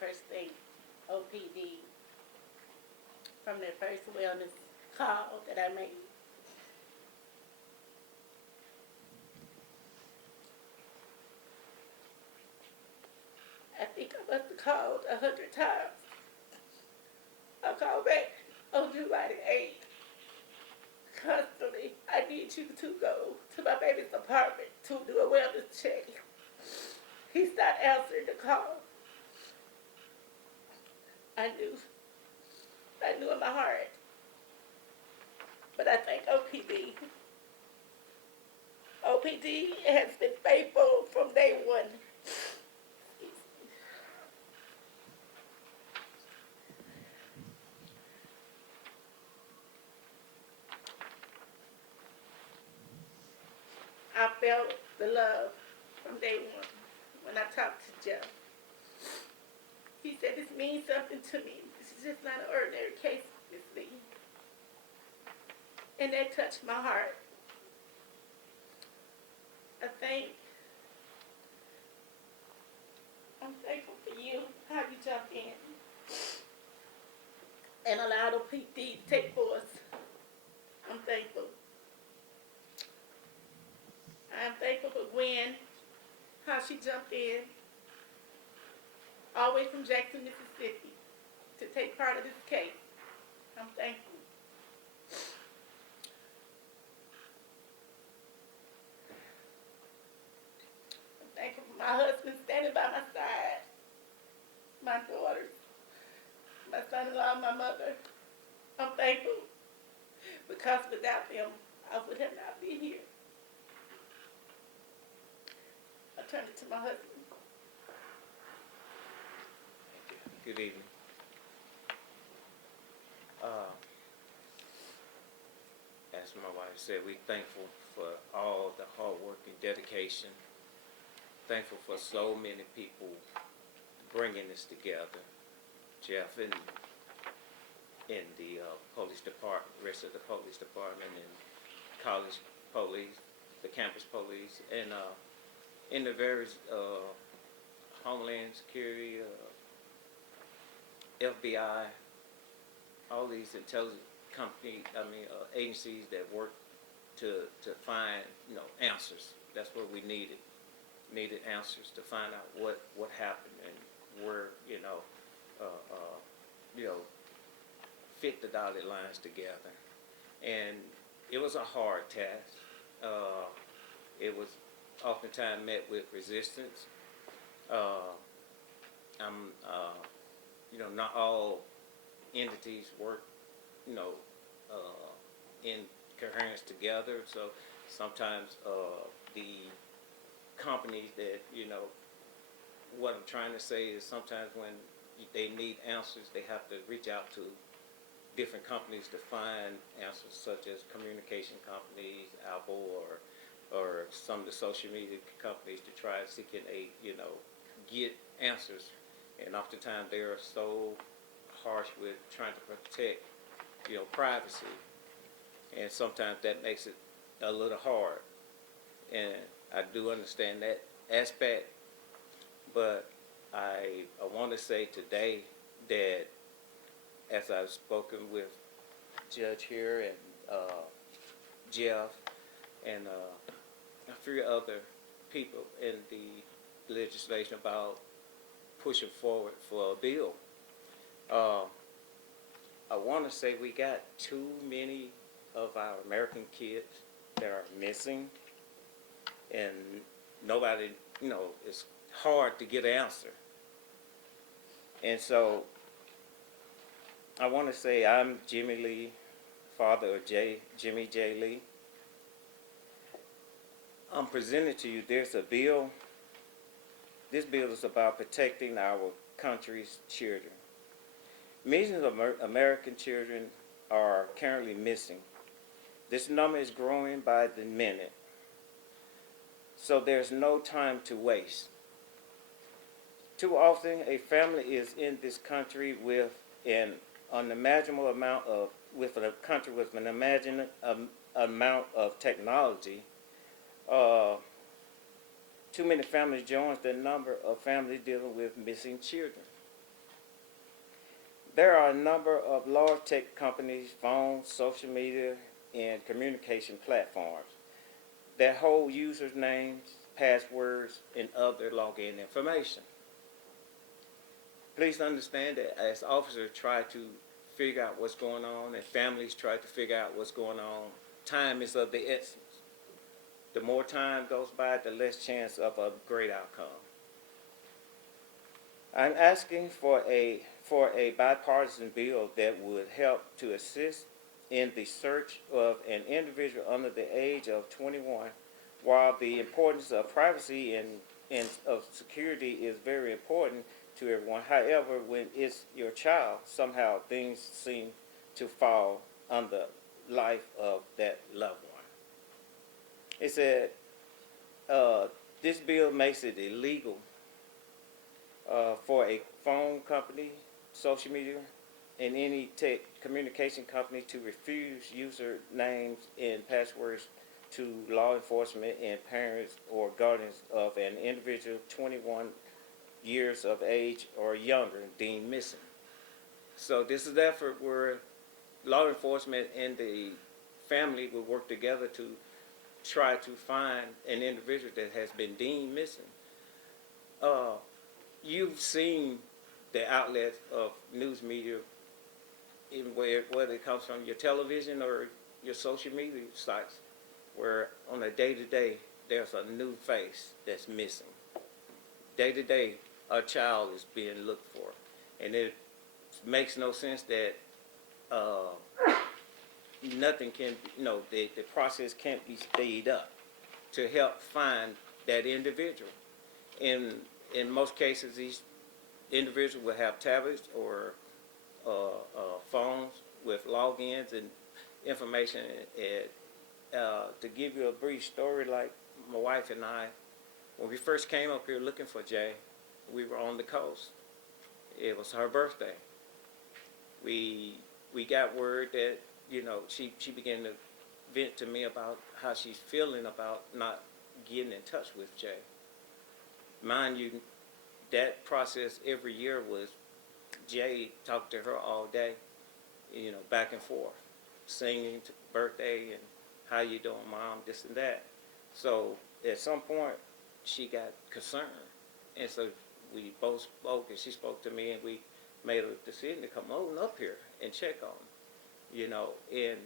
first thank OPD from their first wellness call that I made. I think I must have called 100 times. I called back on July the 8th constantly. I need you to go to my baby's apartment to do a wellness check. He's not answering the call. I knew. I knew in my heart. But I thank OPD. OPD has been faithful from day one. I felt the love from day one when I talked to Jeff. He said, this means something to me. This is just not an ordinary case, Miss Lee. And that touched my heart. I'm thankful for you, how you jumped in and allowed OPD to take force. I'm thankful. I'm thankful for Gwen, how she jumped in, all the way from Jackson, Mississippi, to take part of this case. I'm thankful. I'm thankful for my husband standing by my side, my daughters, my son-in-law, my mother. I'm thankful because without them, I would have not been here. I turn it to my husband. Good evening. As my wife said, we're thankful for all the hard work and dedication. Thankful for so many people bringing this together. Jeff and in the police department, rest of the police department, and college police, the campus police, and in the various Homeland Security, FBI, all these intelligence agencies that work to find answers. That's what we needed answers to find out what happened and where fit the dotted lines together. And it was a hard task. It was oftentimes met with resistance. Not all entities work, in coherence together. So sometimes the companies that, what I'm trying to say is sometimes when they need answers, they have to reach out to different companies to find answers, such as communication companies, Apple, or some of the social media companies to try seeking get answers. And oftentimes they are so harsh with trying to protect, privacy. And sometimes that makes it a little hard. And I do understand that aspect. But I want to say today that as I've spoken with Judge here and Jeff and a few other people in the legislation about pushing forward for a bill, I want to say we got too many of our American kids that are missing, and nobody, it's hard to get an answer. And so I want to say I'm Jimmie Lee, father of Jimmie Jay Lee. I'm presenting to you, there's a bill. This bill is about protecting our country's children. Millions of American children are currently missing. This number is growing by the minute. So there's no time to waste. Too often, a family is in this country with an unimaginable amount of, with a country with an imaginable amount of technology. Too many families join the number of families dealing with missing children. There are a number of large tech companies, phones, social media, and communication platforms that hold users' names, passwords, and other login information. Please understand that as officers try to figure out what's going on and families try to figure out what's going on, time is of the essence. The more time goes by, the less chance of a great outcome. I'm asking for a bipartisan bill that would help to assist in the search of an individual under the age of 21. While the importance of privacy and of security is very important to everyone, however, when it's your child, somehow things seem to fall on the life of that loved one. It said this bill makes it illegal for a phone company, social media, and any tech communication company to refuse user names and passwords to law enforcement and parents or guardians of an individual 21 years of age or younger deemed missing. So this is an effort where law enforcement and the family will work together to try to find an individual that has been deemed missing. You've seen the outlets of news media, even whether it comes from your television or your social media sites, where on a day-to-day there's a new face that's missing. Day-to-day, a child is being looked for, and it makes no sense that nothing can, the process can't be sped up to help find that individual. In most cases, these individuals will have tablets or phones with logins and information. To give you a brief story, like my wife and I, when we first came up here looking for Jay, we were on the coast. It was her birthday. We got word that she began to vent to me about how she's feeling about not getting in touch with Jay. Mind you, that process every year was Jay talked to her all day, back and forth, singing to birthday and how you doing, mom, this and that. So at some point, she got concerned, and so we both spoke, and she spoke to me, and we made a decision to come on up here and check on him, And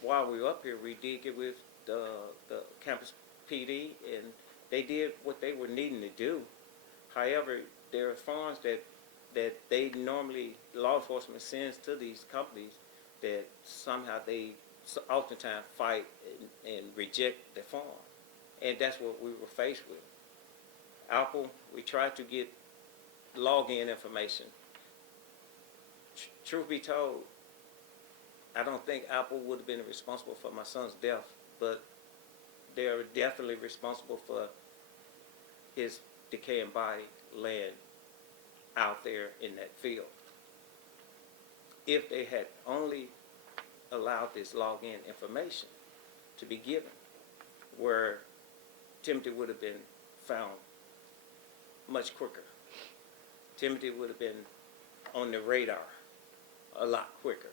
while we were up here, we did get with the campus PD, and they did what they were needing to do. However, there are funds that they normally, law enforcement sends to these companies that somehow they oftentimes fight and reject the fund. And that's what we were faced with. Apple, we tried to get login information. Truth be told, I don't think Apple would have been responsible for my son's death, but they're definitely responsible for his decaying body laying out there in that field. If they had only allowed this login information to be given, where Timothy would have been found much quicker. Timothy would have been on the radar a lot quicker.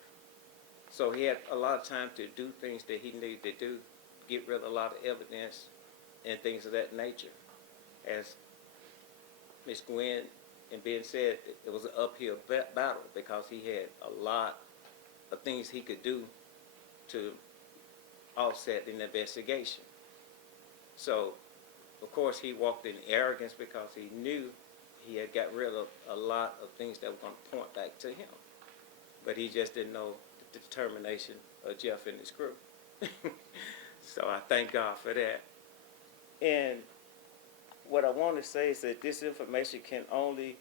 So he had a lot of time to do things that he needed to do, get rid of a lot of evidence and things of that nature. As Ms. Gwen and Ben said, it was an uphill battle because he had a lot of things he could do to offset an investigation. So, of course, he walked in arrogance because he knew he had got rid of a lot of things that were going to point back to him. But he just didn't know the determination of Jeff and his crew. So I thank God for that. And what I want to say is that this information can only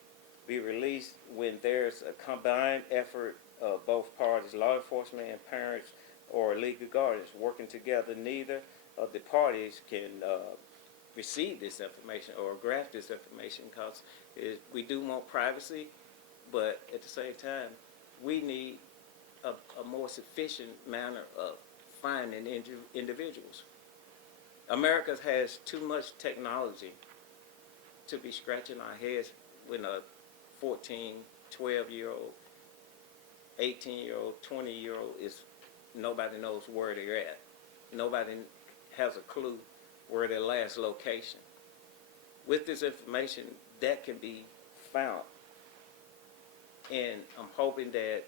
be released when there's a combined effort of both parties, law enforcement and parents or legal guardians working together. Neither of the parties can receive this information or grasp this information because we do want privacy, but at the same time, we need a more sufficient manner of finding individuals. America has too much technology to be scratching our heads when a 14, 12-year-old 18-year-old, 20-year-old is nobody knows where they're at. Nobody has a clue where their last location. With this information, that can be found. And I'm hoping that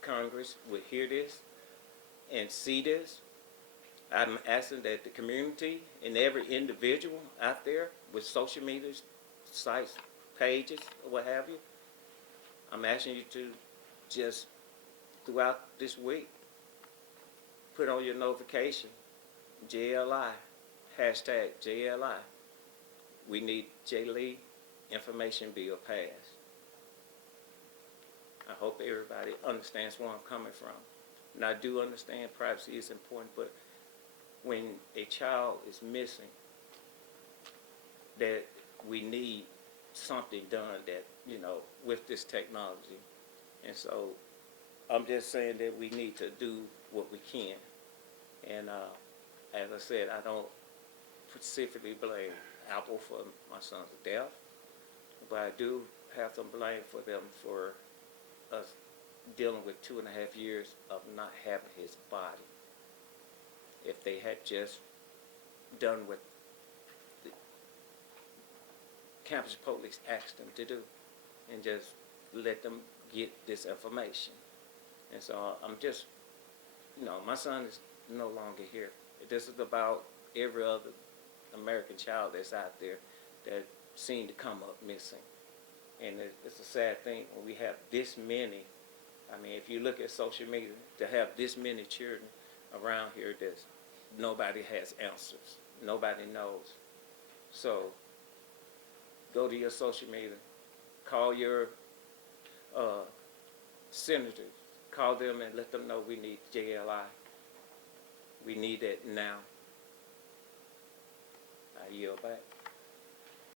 Congress would hear this and see this. I'm asking that the community and every individual out there with social media sites, pages, or what have you, I'm asking you to just throughout this week put on your notification, JLI, hashtag JLI. We need Jay Lee information bill passed. I hope everybody understands where I'm coming from. And I do understand privacy is important, but when a child is missing, that we need something done that, with this technology. And so I'm just saying that we need to do what we can. And as I said, I don't specifically blame Apple for my son's death, but I do have some blame for them for us dealing with 2.5 years of not having his body. If they had just done what the campus police asked them to do and just let them get this information. And so I'm just, my son is no longer here. This is about every other American child that's out there that seem to come up missing. And it's a sad thing when we have this many. I mean, if you look at social media, to have this many children around here, that nobody has answers. Nobody knows. So go to your social media, call your senators, call them and let them know we need JLI. We need it now. I yield back.